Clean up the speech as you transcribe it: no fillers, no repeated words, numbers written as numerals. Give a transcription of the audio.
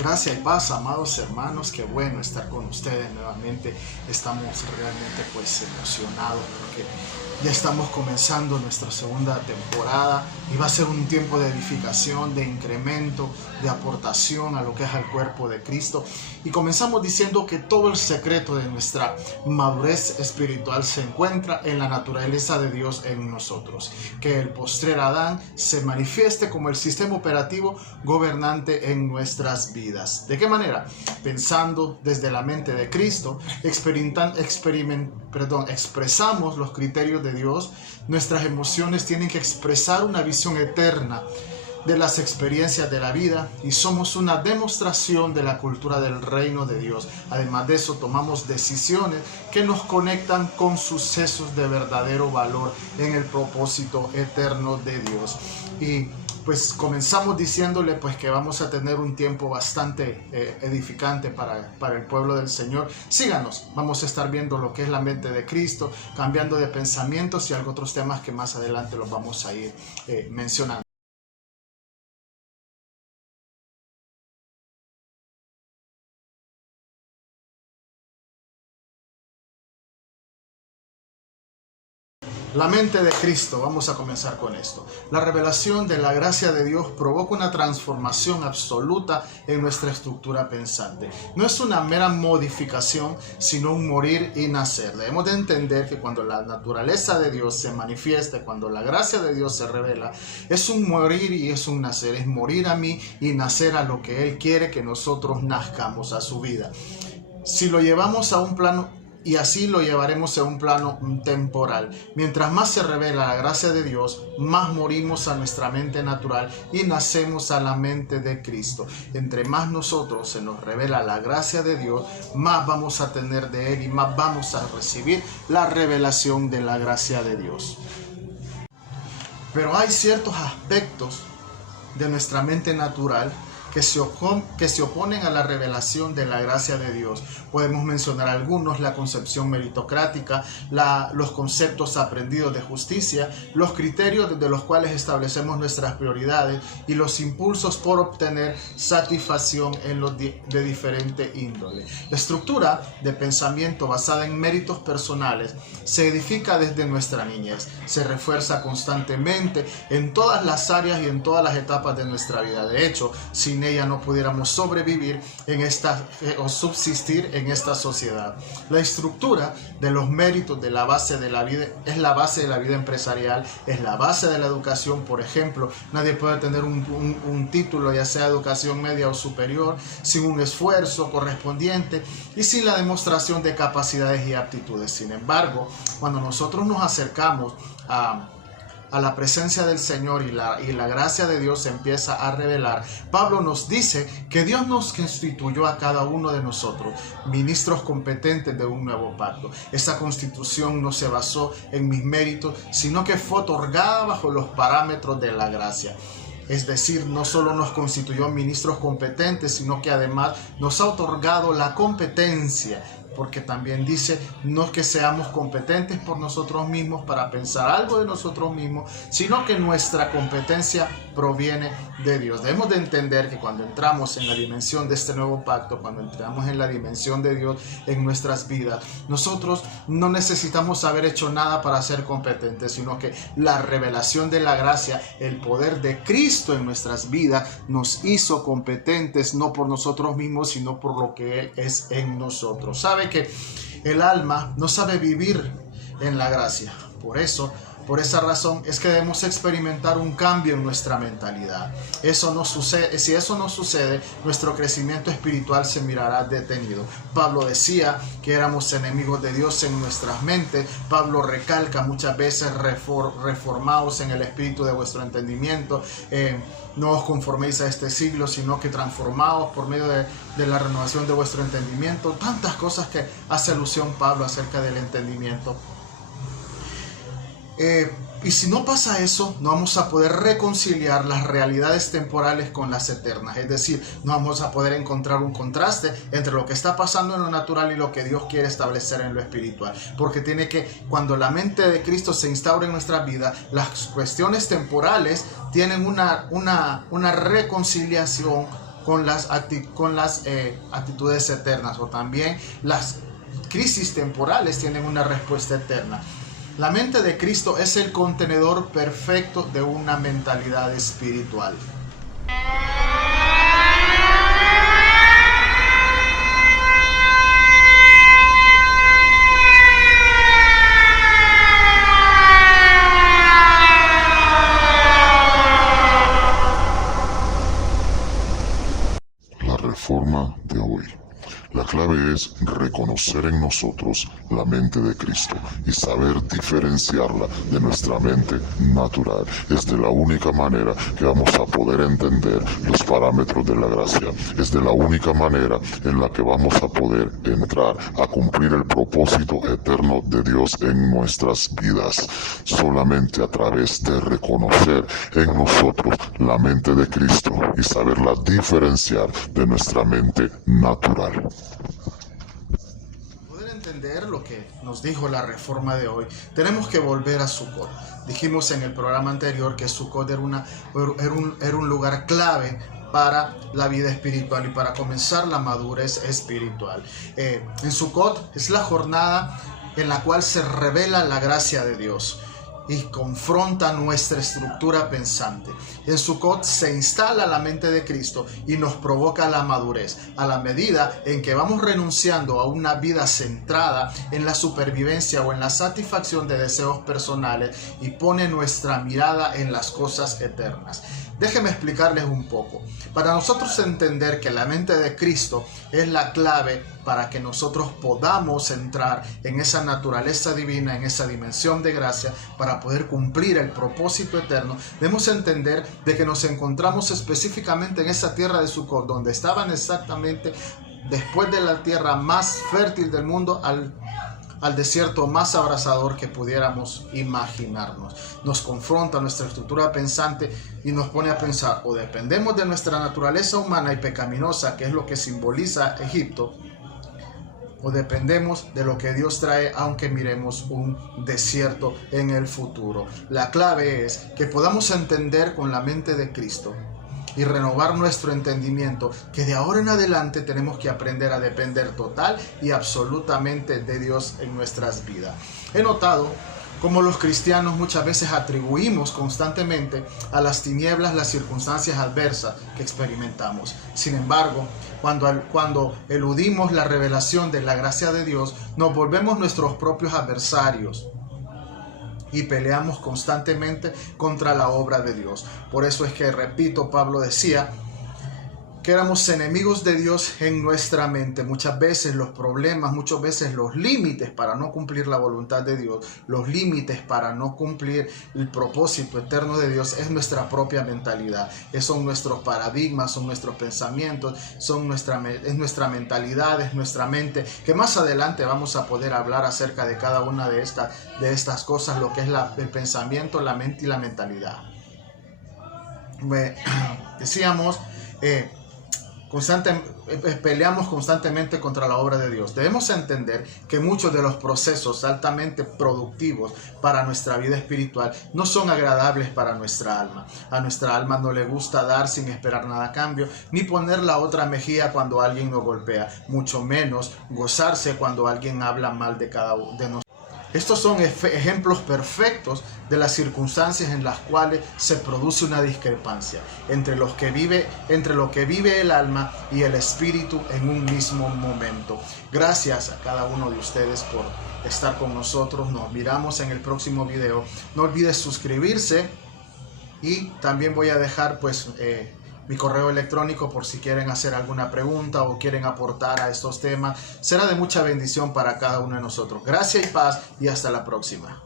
Gracias y paz, amados hermanos, qué bueno estar con ustedes nuevamente. Estamos realmente emocionados porque ya estamos comenzando nuestra segunda temporada y va a ser un tiempo de edificación, de incremento, de aportación a lo que es el cuerpo de Cristo. Y comenzamos diciendo que todo el secreto de nuestra madurez espiritual se encuentra en la naturaleza de Dios en nosotros. Que el postrer Adán se manifieste como el sistema operativo gobernante en nuestras vidas. ¿De qué manera? Pensando desde la mente de Cristo, expresamos los criterios de Dios. Nuestras emociones tienen que expresar una visión eterna de las experiencias de la vida y somos una demostración de la cultura del reino de Dios. Además de eso, tomamos decisiones que nos conectan con sucesos de verdadero valor en el propósito eterno de Dios. Y pues comenzamos diciéndole que vamos a tener un tiempo bastante edificante para el pueblo del Señor. Síganos, vamos a estar viendo lo que es la mente de Cristo, cambiando de pensamientos y algunos otros temas que más adelante los vamos a ir mencionando. La mente de Cristo, vamos a comenzar con esto. La revelación de la gracia de Dios provoca una transformación absoluta en nuestra estructura pensante. No es una mera modificación, sino un morir y nacer. Debemos de entender que cuando la naturaleza de Dios se manifiesta, cuando la gracia de Dios se revela, es un morir y es un nacer. Es morir a mí y nacer a lo que Él quiere que nosotros nazcamos, a su vida. Si lo llevamos a un plano, y así lo llevaremos a un plano temporal. Mientras más se revela la gracia de Dios, más morimos a nuestra mente natural y nacemos a la mente de Cristo. Entre más nosotros se nos revela la gracia de Dios, más vamos a tener de Él y más vamos a recibir la revelación de la gracia de Dios. Pero hay ciertos aspectos de nuestra mente natural que se oponen a la revelación de la gracia de Dios. Podemos mencionar algunos: la concepción meritocrática, los conceptos aprendidos de justicia, los criterios desde los cuales establecemos nuestras prioridades y los impulsos por obtener satisfacción en los de diferente índole. La estructura de pensamiento basada en méritos personales se edifica desde nuestra niñez, se refuerza constantemente en todas las áreas y en todas las etapas de nuestra vida. De hecho, sin ella no pudiéramos sobrevivir o subsistir en esta sociedad. La estructura de los méritos de la base de la vida es la base de la vida empresarial, es la base de la educación. Por ejemplo, nadie puede tener un título, ya sea educación media o superior, sin un esfuerzo correspondiente y sin la demostración de capacidades y aptitudes. Sin embargo, cuando nosotros nos acercamos a la presencia del Señor y la gracia de Dios se empieza a revelar, Pablo nos dice que Dios nos constituyó a cada uno de nosotros ministros competentes de un nuevo pacto. Esta constitución no se basó en mis méritos, sino que fue otorgada bajo los parámetros de la gracia. Es decir, no solo nos constituyó ministros competentes, sino que además nos ha otorgado la competencia, porque también dice no que seamos competentes por nosotros mismos para pensar algo de nosotros mismos, sino que nuestra competencia proviene de Dios. Debemos de entender que cuando entramos en la dimensión de este nuevo pacto, cuando entramos en la dimensión de Dios en nuestras vidas, nosotros no necesitamos haber hecho nada para ser competentes, sino que la revelación de la gracia, el poder de Cristo en nuestras vidas nos hizo competentes, no por nosotros mismos, sino por lo que Él es en nosotros. ¿Sabe que el alma no sabe vivir en la gracia? Por esa razón es que debemos experimentar un cambio en nuestra mentalidad. Eso no sucede. Si eso no sucede, nuestro crecimiento espiritual se mirará detenido. Pablo decía que éramos enemigos de Dios en nuestras mentes. Pablo recalca muchas veces: reformaos en el espíritu de vuestro entendimiento. No os conforméis a este siglo, sino que transformaos por medio de la renovación de vuestro entendimiento. Tantas cosas que hace alusión Pablo acerca del entendimiento. Y si no pasa eso, no vamos a poder reconciliar las realidades temporales con las eternas. Es decir, no vamos a poder encontrar un contraste entre lo que está pasando en lo natural y lo que Dios quiere establecer en lo espiritual. Porque cuando la mente de Cristo se instaura en nuestra vida, las cuestiones temporales tienen una reconciliación con las actitudes eternas, o también las crisis temporales tienen una respuesta eterna. La mente de Cristo es el contenedor perfecto de una mentalidad espiritual. La reforma de hoy. La clave es reconocer en nosotros la mente de Cristo y saber diferenciarla de nuestra mente natural. Es de la única manera que vamos a poder entender los parámetros de la gracia. Es de la única manera en la que vamos a poder entrar a cumplir el propósito eterno de Dios en nuestras vidas. Solamente a través de reconocer en nosotros la mente de Cristo y saberla diferenciar de nuestra mente natural. Poder entender lo que nos dijo la reforma de hoy, tenemos que volver a Sucot. Dijimos en el programa anterior que Sucot era un lugar clave para la vida espiritual y para comenzar la madurez espiritual. En Sucot es la jornada en la cual se revela la gracia de Dios y confronta nuestra estructura pensante. En Sucot se instala la mente de Cristo y nos provoca la madurez, a la medida en que vamos renunciando a una vida centrada en la supervivencia o en la satisfacción de deseos personales y pone nuestra mirada en las cosas eternas. Déjenme explicarles un poco. Para nosotros entender que la mente de Cristo es la clave para que nosotros podamos entrar en esa naturaleza divina, en esa dimensión de gracia, para poder cumplir el propósito eterno, debemos entender de que nos encontramos específicamente en esa tierra de Sucot, donde estaban exactamente después de la tierra más fértil del mundo, al desierto más abrasador que pudiéramos imaginarnos. Nos confronta nuestra estructura pensante y nos pone a pensar: o dependemos de nuestra naturaleza humana y pecaminosa, que es lo que simboliza Egipto, o dependemos de lo que Dios trae, aunque miremos un desierto en el futuro. La clave es que podamos entender con la mente de Cristo y renovar nuestro entendimiento, que de ahora en adelante tenemos que aprender a depender total y absolutamente de Dios en nuestras vidas. He notado cómo los cristianos muchas veces atribuimos constantemente a las tinieblas las circunstancias adversas que experimentamos. Sin embargo, cuando eludimos la revelación de la gracia de Dios, nos volvemos nuestros propios adversarios y peleamos constantemente contra la obra de Dios. Por eso es que, repito, Pablo decía que éramos enemigos de Dios en nuestra mente. Muchas veces los problemas, muchas veces los límites para no cumplir la voluntad de Dios, los límites para no cumplir el propósito eterno de Dios, es nuestra propia mentalidad. Son nuestros paradigmas, son nuestros pensamientos, es nuestra mentalidad, es nuestra mente, que más adelante vamos a poder hablar acerca de cada una de estas cosas, lo que es el pensamiento, la mente y la mentalidad. Decíamos, peleamos constantemente contra la obra de Dios. Debemos entender que muchos de los procesos altamente productivos para nuestra vida espiritual no son agradables para nuestra alma. A nuestra alma no le gusta dar sin esperar nada a cambio, ni poner la otra mejilla cuando alguien nos golpea, mucho menos gozarse cuando alguien habla mal de cada uno de nosotros. Estos son ejemplos perfectos de las circunstancias en las cuales se produce una discrepancia entre lo que vive el alma y el espíritu en un mismo momento. Gracias a cada uno de ustedes por estar con nosotros. Nos miramos en el próximo video. No olvides suscribirse y también voy a dejar mi correo electrónico por si quieren hacer alguna pregunta o quieren aportar a estos temas. Será de mucha bendición para cada uno de nosotros. Gracias y paz y hasta la próxima.